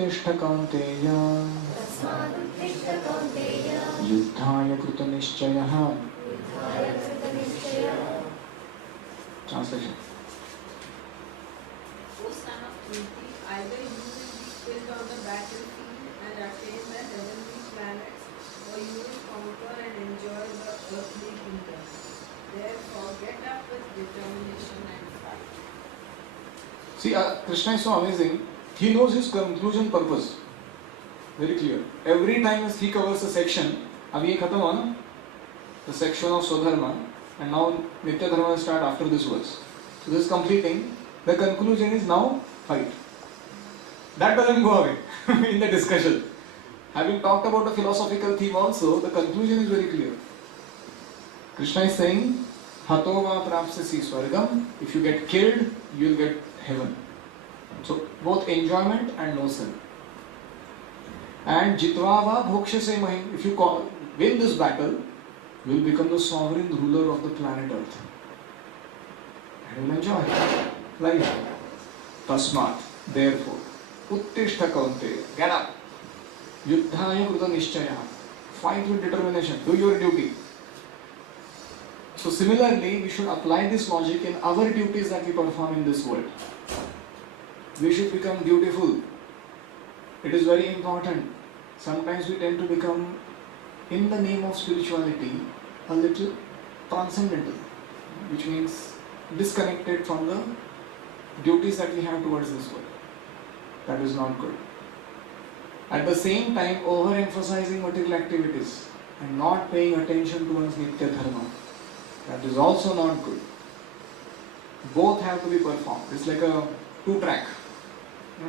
तस्मादुत्तिष्ठ कौन्तेय युद्धाय कृतनिश्चयः. Translation. O son of Kunti, either you will be killed on the battlefield and attain the heavenly planets, or you will conquer and enjoy the earthly kingdom. Therefore, get up with determination and fight. See, Krishna is so amazing. He knows his conclusion purpose. Very clear. Every time as he covers a section, अब ये खत्म हुआ ना, the section of Swadharma, and now Nitya Dharma will start after this verse. So this is completing. The conclusion is now fight. That doesn't go away in the discussion. Having talked about the philosophical theme also, the conclusion is very clear. Krishna is saying, Hatova prapsasi swargam. If you get killed, you will get heaven. So both enjoyment and no sin. And jitvava bhokshase mahim. If you win this battle, you will become the sovereign ruler of the planet Earth. And you will enjoy life. Tasmat, therefore, uttishta kaunteya, get up. Yuddhaya krita nishchaya. Fight with determination. Do your duty. So similarly, we should apply this logic in our duties that we perform in this world. We should become dutiful. It is very important. Sometimes we tend to become, in the name of spirituality, a little transcendental, which means disconnected from the duties that we have towards this world. That is not good. At the same time, overemphasizing material activities and not paying attention towards Nitya Dharma, that is also not good. Both have to be performed. It's like a two-track.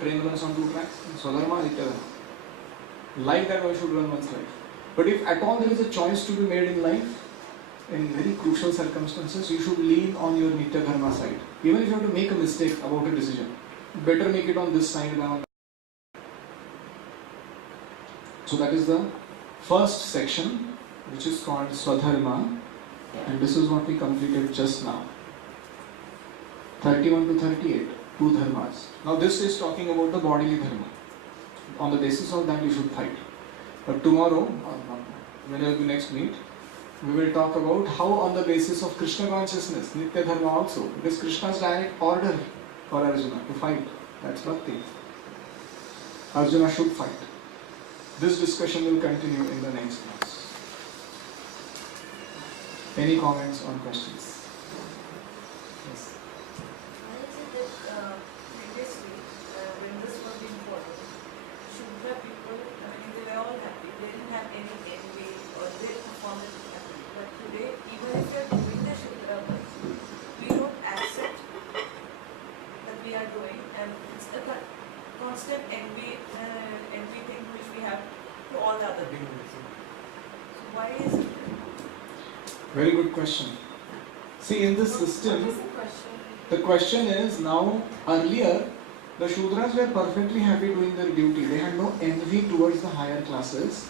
Train runs on two tracks. Swadharma, Nitya Dharma. Like that one should run one's life. But if at all there is a choice to be made in life, in very crucial circumstances, you should lean on your Nitya Dharma side. Even if you have to make a mistake about a decision, better make it on this side than on that. So that is the first section, which is called Swadharma, and this is what we completed just now. 31 to 38, two dharmas. Now this is talking about the bodily dharma. On the basis of that you should fight. But tomorrow, whenever we next meet, we will talk about how on the basis of Krishna consciousness, Nitya Dharma also, it is Krishna's direct order for Arjuna to fight. That's Bhakti. Arjuna should fight. This discussion will continue in the next class. Any comments or questions? Yes. I said that previously, when this was being followed, Shudra people, they were all happy. They didn't have any envy or they performed it happily. But today, even if we are doing the Shudra work, we don't accept that we are doing, and it's a constant envy thing which we have to all the other people. So why is it? Very good question. See, in this system, the question is now, earlier, the Shudras were perfectly happy doing their duty. They had no envy towards the higher classes.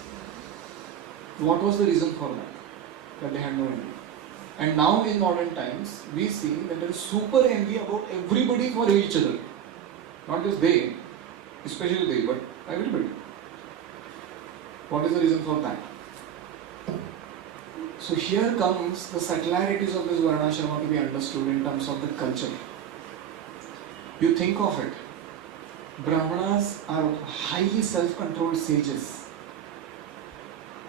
What was the reason for that? That they had no envy. And now in modern times, we see that there is super envy about everybody for each other. Not just they, especially they, but everybody. What is the reason for that? So here comes the subtleties of this Varnashrama to be understood in terms of the culture. You think of it. Brahmanas are highly self-controlled sages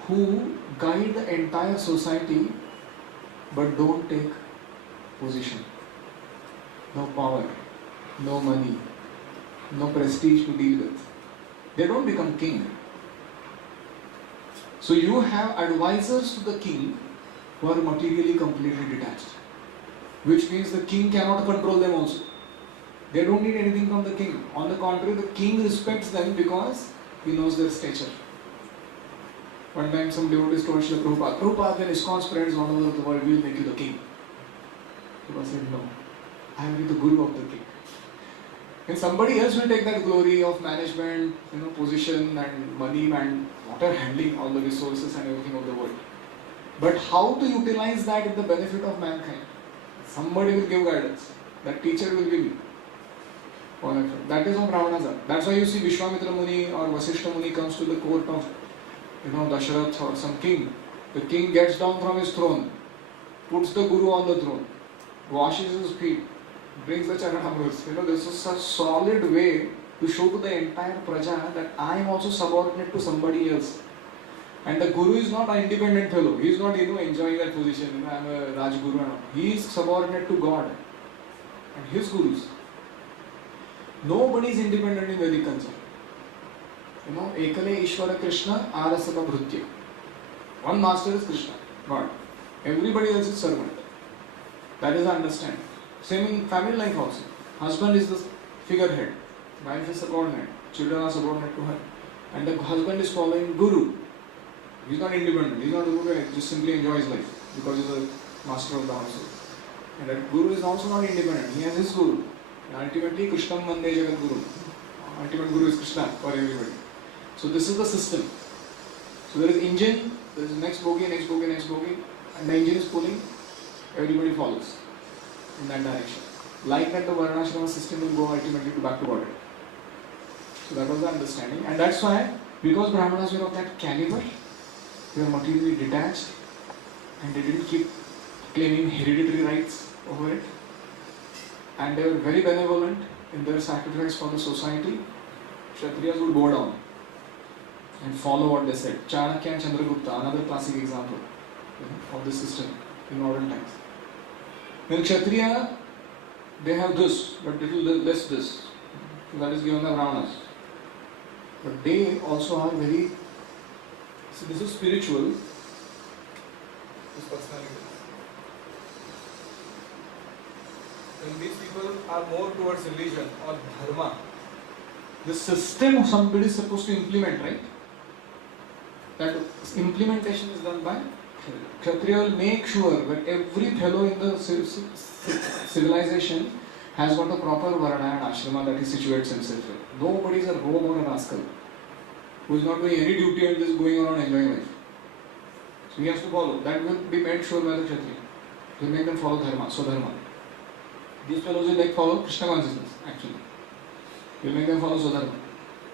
who guide the entire society but don't take position. No power, no money, no prestige to deal with. They don't become king. So you have advisors to the king who are materially completely detached, which means the king cannot control them also. They don't need anything from the king. On the contrary, the king respects them because he knows their stature. One time some devotees told Srila Prabhupada, Prabhupada, when ISKCON spreads all over the world, we will make you the king. Prabhupada said, no, I will be the guru of the king. And somebody else will take that glory of management, position and money and water handling all the resources and everything of the world. But how to utilize that in the benefit of mankind? Somebody will give guidance. That teacher will give you. All effort. That is how Brahmanas are. That's why you see Vishwamitra Muni or Vasishta Muni comes to the court of, Dasharath or some king. The king gets down from his throne, puts the guru on the throne, washes his feet, brings the Charanamrits. This is such solid way to show to the entire praja that I am also subordinate to somebody else. And the guru is not an independent fellow. He is not, enjoying that position. I am a Rajguru and all. He is subordinate to God and his gurus. Nobody is independent in Vedic culture. Ekale Ishvara Krishna Arasaka Bhrutya. One master is Krishna, God. Everybody else is servant. That is the understanding. Same in family life also. Husband is the figurehead. Wife is subordinate. Children are subordinate to her. And the husband is following Guru. He is not independent. He is not a Guru who just simply enjoys life because he is a master of the household. And that Guru is also not independent. He has his Guru. And ultimately, Krishna Mande Jagat Guru. Ultimate Guru is Krishna for everybody. So this is the system. So there is engine, there is next bogie, next bogie, next bogie, and the engine is pulling, everybody follows in that direction. Like that, the Varnashrama system will go ultimately back to order. So that was the understanding, and that's why, because Brahmanas were of that caliber, they were materially detached, and they didn't keep claiming hereditary rights over it, and they were very benevolent in their sacrifice for the society. Kshatriyas would bow down and follow what they said. Chanakya and Chandragupta, another classic example of this system in modern times. When Kshatriya, they have this, but little less this. So that is given by Brahmanas. But they also are very, so this is spiritual, this personality. When these people are more towards religion or dharma, the system somebody is supposed to implement, right? That implementation is done by Kshatriya will make sure that every fellow in the civilization has got a proper varna and ashrama that he situates himself in. Nobody is a rogue or a rascal who is not doing any duty and just going around enjoying life. So he has to follow. That will be made sure by the Kshatriya. He will make them follow dharma, swadharma. These fellows will follow Krishna consciousness, actually. He will make them follow swadharma.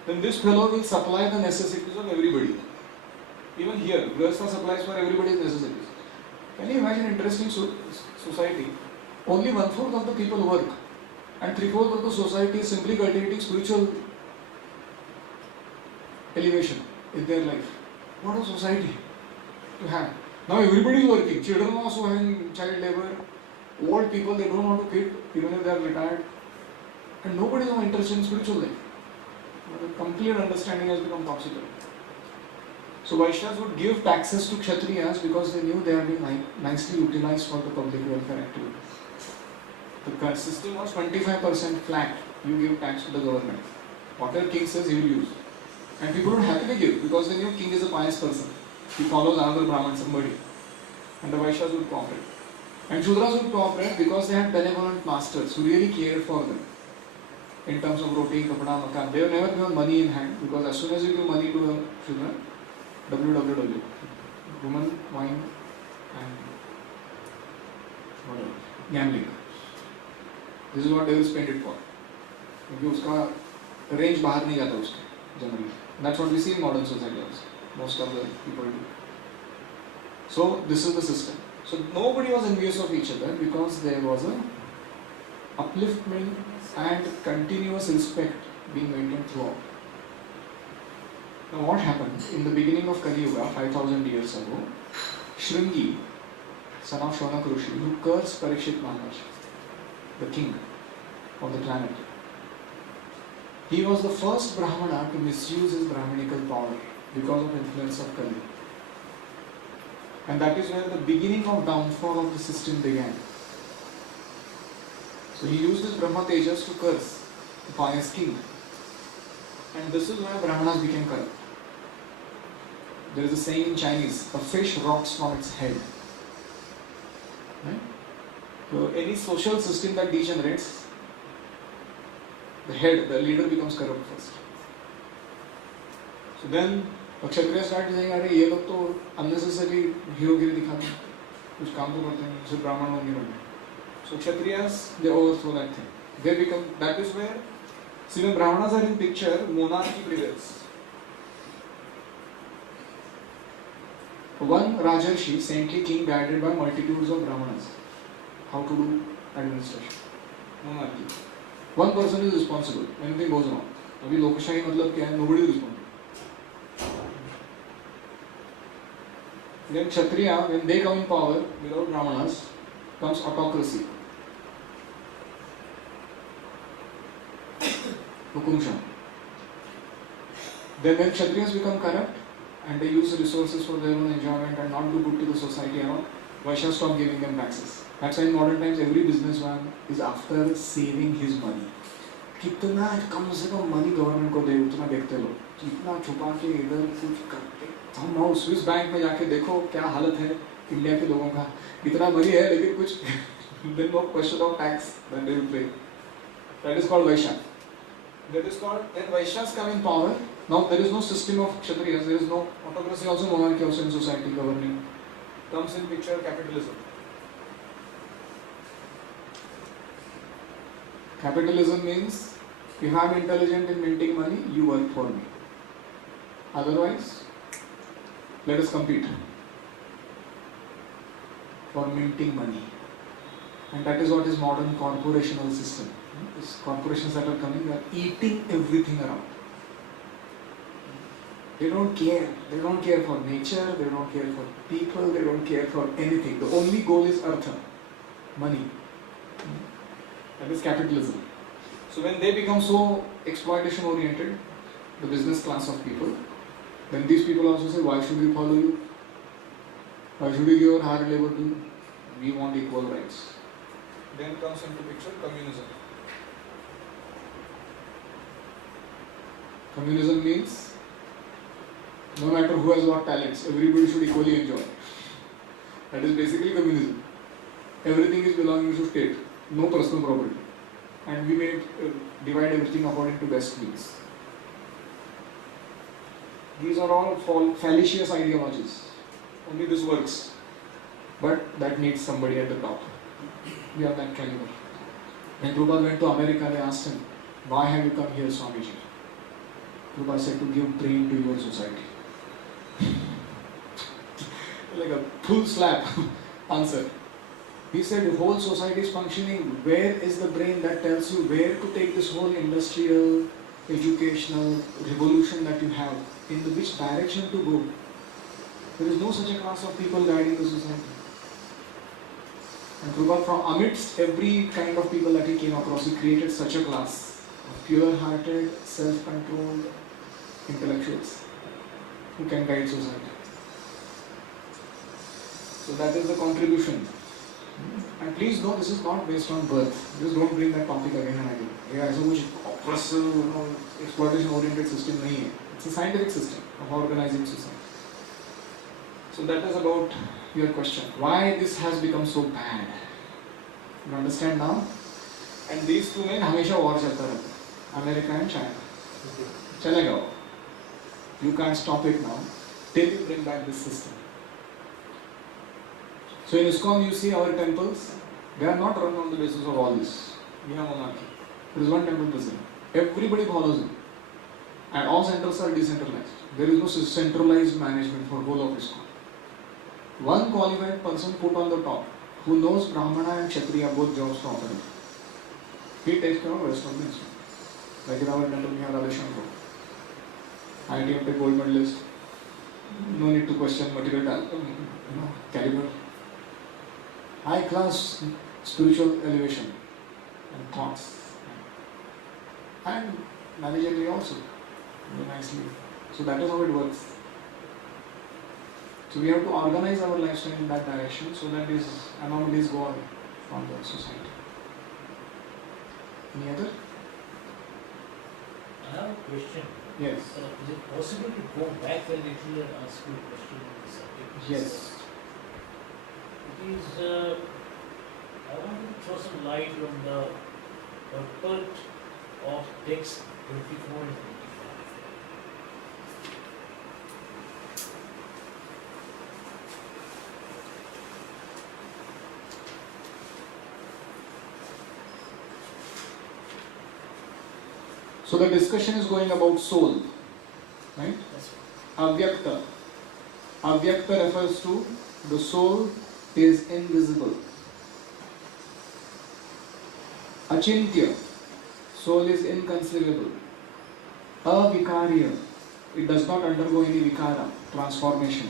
Then this fellow will supply the necessities of everybody. Even here, Grihastha supplies for everybody's necessities. Can you imagine an interesting society? Only 1/4 of the people work, and 3/4 of the society is simply cultivating spiritual elevation in their life. What a society to have. Now everybody is working. Children are also having child labor. Old people, they don't want to quit even if they are retired. And nobody is interested in spiritual life. But a complete understanding has become possible. So Vaishnavas would give taxes to Kshatriyas because they knew they are being nicely utilized for the public welfare activities. The system was 25% flat. You give tax to the government. Whatever king says, he will use. And people would happily give because they knew king is a pious person. He follows another Brahman, somebody. And the Vaishyas would cooperate. And Shudras would cooperate because they had benevolent masters who really cared for them. In terms of roti, kapda, makan. They were never given money in hand because as soon as you give money to a Shudra, WWW. Woman, wine, and whatever. Gambling. This is what they will spend it for. क्योंकि उसका range बाहर नहीं जाता उसके generally. That's what we see in modern society also. Most of the people do. So this is the system. So nobody was envious of each other because there was a upliftment and continuous respect being maintained throughout. Now what happened in the beginning of Kali Yuga 5000 years ago? Shringi, son of Shonak Rishi, who cursed Parikshit Maharaj, the king of the planet. He was the first Brahmana to misuse his Brahminical power because of influence of Kali. And that is where the beginning of downfall of the system began. So he used his Brahma Tejas to curse the pious king. And this is where Brahmanas became corrupt. There is a saying in Chinese, a fish rots from its head. Right? So any social system that degenerates, the head, the leader becomes corrupt first. So then Kshatriya started saying, अरे ये लोग तो unnecessarily हीरोगिरी दिखाते हैं, कुछ काम तो करते हैं, सिर्फ ब्राह्मण बन के बनते हैं. So Kshatriyas, they overthrow that thing. They become, that is where See, when Brahmanas are in picture, monarchy prevails. One Rajarshi, saintly king, guided by multitudes of Brahmanas. How to do administration? Monarchy. One person is responsible. Anything goes wrong. अभी लोकशाही मतलब क्या है? Nobody is responsible. Then Kshatriya, when they come in power without Brahmanas, comes autocracy. Hukumsha. Then when Kshatriyas become corrupt and they use resources for their own enjoyment and not do good to the society around, Vaishyas stop giving them taxes. That's why in modern times every businessman is after saving his money. कितना कम से कम money government को दे उतना देखते लोग, कितना छुपा के इधर कुछ करते। हम now स्विस बैंक में जाके देखो क्या हालत है इंडिया के लोगों का, इतना मनी है लेकिन कुछ then no question of tax then they will pay. That is called Vaishya. That is called, when Vaishyas come in power, now there is no system of Kshatriyas, there is no autocracy also, monarchy also in society governing. Comes in picture capitalism. Capitalism means if I am intelligent in minting money, you work for me. Otherwise, let us compete for minting money. And that is what is modern corporational system. These corporations that are coming, they are eating everything around. They don't care. They don't care for nature, they don't care for people, they don't care for anything. The only goal is artha, money. That is capitalism. So when they become so exploitation oriented, the business class of people, then these people also say, why should we follow you? Why should we give our hard labor to you? We want equal rights. Then comes into picture communism. Communism means no matter who has what talents, everybody should equally enjoy. That is basically communism. Everything is belonging to state, no personal property. And we may divide everything according to best means. These are all fallacious ideologies. Only this works. But that needs somebody at the top. We are that caliber. When Prabhupada went to America, they asked him, why have you come here, Swamiji? Prabhupada said, to give brain to your society. Like a full slap answer. He said, the whole society is functioning. Where is the brain that tells you where to take this whole industrial, educational revolution that you have? In which direction to go? There is no such a class of people guiding the society. And Prabhupada, from amidst every kind of people that he came across, he created such a class of pure-hearted, self-controlled intellectuals who can guide society. So that is the contribution. And please know, this is not based on birth. Just don't bring that topic again and again. Yeah, ऐसा कुछ oppressive, exploitation-oriented system नहीं है. It's a scientific system of organizing society. So that is about your question. Why this has become so bad? You understand now? And these two men हमेशा war चलता रहता है. America and China. चलेगा वो. You can't stop it now till you bring back this system. So in ISKCON you see our temples, they are not run on the basis of all this. We have monarchy. There is one temple president. Everybody follows him. And all centers are decentralized. There is no centralized management for whole of ISKCON. One qualified person put on the top, who knows Brahmana and Kshatriya both jobs properly. He takes care of the rest of the instrument. Like in our temple we have Radheshankar. IIT gold medalist. No need to question material caliber. High class spiritual elevation and thoughts. And managerially also. Very nicely. So that is how it works. So we have to organize our lifestyle in that direction so that these anomalies go away from the society. Any other? I have a question. Yes. Is it possible to go back a little and ask you a question on this subject? Yes. It is, I want to throw some light on the purport of text 24 and 25. So the discussion is going about soul, right? That's right. Avyakta. Avyakta refers to the soul is invisible. Achintya, soul is inconceivable. Avikarya, it does not undergo any vikara, transformation.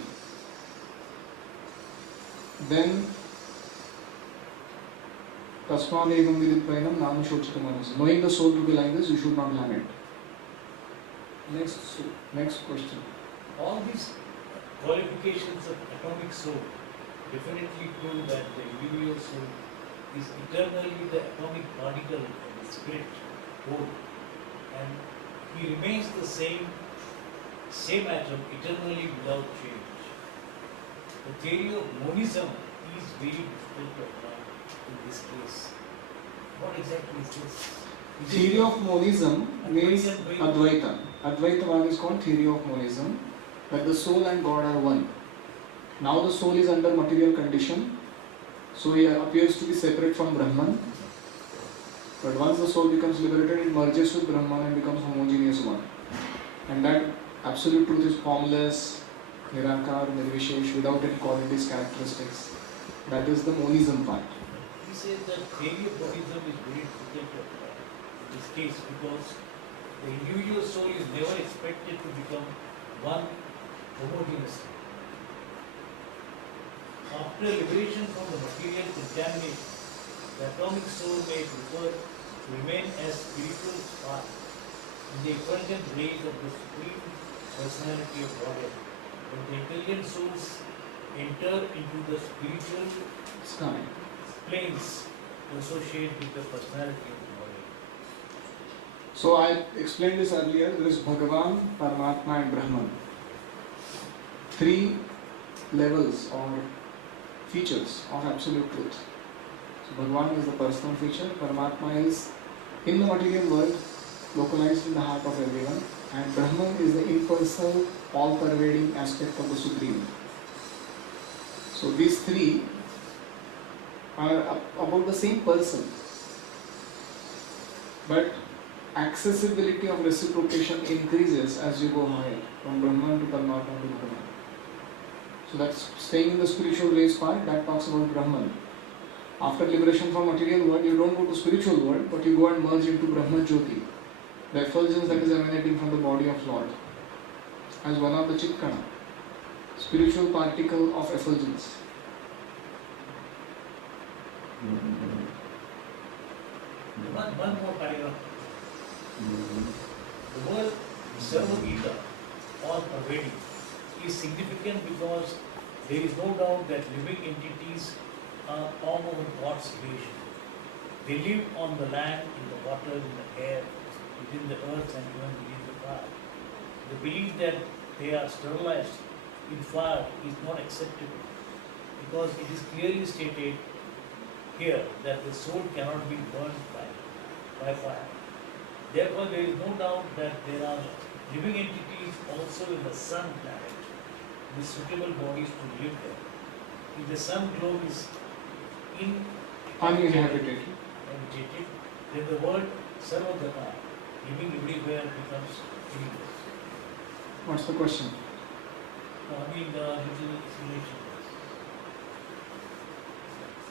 Then tasmad evam viditvainam namu shochitamanasa. Knowing the soul to be like this, you should not lament. Next question. All these qualifications of atomic soul definitely prove that the individual soul is eternally the atomic particle of the spirit whole, and he remains the same atom eternally without change. The theory of monism is very difficult to apply in this case. What exactly is this? Theory of monism means Advaita. Advaitavada is called theory of monism, that the soul and God are one. Now the soul is under material condition, so he appears to be separate from Brahman. But once the soul becomes liberated, it merges with Brahman and becomes homogeneous one. And that absolute truth is formless, Nirakar, Nirvishesh, without any qualities, characteristics. That is the monism part. He says that theory of monism is very difficult to apply in this case because the individual soul is never expected to become one homogeneously. After liberation from the material contamination, the atomic soul may prefer to remain as spiritual spark in the effulgent rays of the Supreme Personality of Godhead. When the intelligent souls enter into the spiritual Sky. planes to associate with the personality of the Godhead. So I explained this earlier. There is Bhagavan, Paramatma and Brahman. Three levels or features of absolute truth. So Bhagavan is the personal feature, Paramatma is in the material world, localized in the heart of everyone, and Brahman is the impersonal, all-pervading aspect of the Supreme. So these three are about the same person, but accessibility of reciprocation increases as you go higher, from Brahman to Paramatma to Bhagavan. So that's staying in the spiritual race part, that talks about Brahman. After liberation from material world, you don't go to spiritual world, but you go and merge into Brahma Jyoti, the effulgence that is emanating from the body of Lord, as one of the Chitkana, spiritual particle of effulgence. One more paragraph. The word Sarvagita, all pervading, is significant because there is no doubt that living entities are all over God's creation. They live on the land, in the water, in the air, within the earth and even beneath the fire. The belief that they are sterilized in fire is not acceptable because it is clearly stated here that the soul cannot be burned by fire. Therefore, there is no doubt that there are living entities also in the sun planet with suitable bodies to live there. If the sun globe is Uninhabited. then the word Sarvagata, living everywhere, becomes meaningless. What's the question? I mean, the little explanation.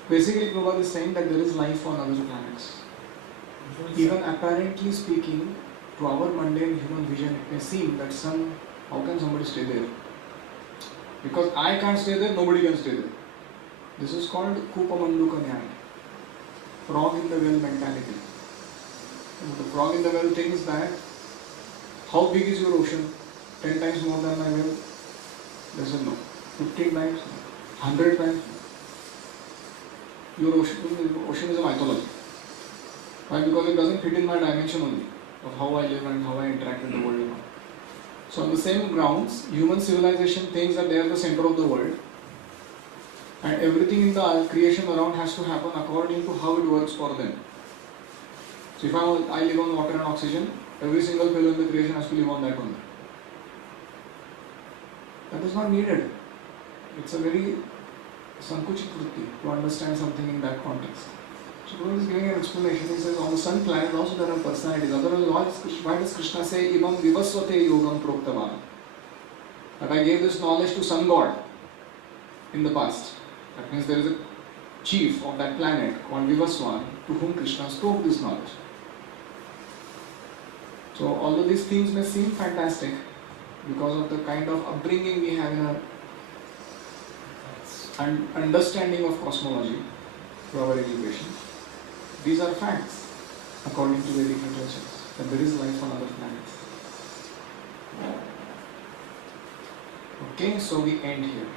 Basically, Prabhupada is saying that there is life on other planets. Even apparently speaking, to our mundane human vision, it may seem that how can somebody stay there? Because I can't stay there, nobody can stay there. This is called Kupamanduka Nyaya, frog in the well mentality. And the frog in the well thinks that, how big is your ocean? 10 times more than my well? Doesn't know. 15 times? 100 times? Your ocean is a mythology. Why? Because it doesn't fit in my dimension only of how I live and how I interact with the world. So on the same grounds, human civilization thinks that they are the center of the world, and everything in the creation around has to happen according to how it works for them. So if I live on water and oxygen, every single fellow in the creation has to live on that only. That is not needed. It's a very sankuchit vritti to understand something in that context. So Guru is giving an explanation. He says on the sun planet also there are personalities. Otherwise, why does Krishna say Imam Vivasvate Yogam Proktavan? That I gave this knowledge to sun god in the past. That means there is a chief of that planet called Vivaswan to whom Krishna spoke this knowledge. So although these things may seem fantastic because of the kind of upbringing we have in our understanding of cosmology through our education, these are facts according to Vedic literature that there is life on other planets. Okay, so we end here.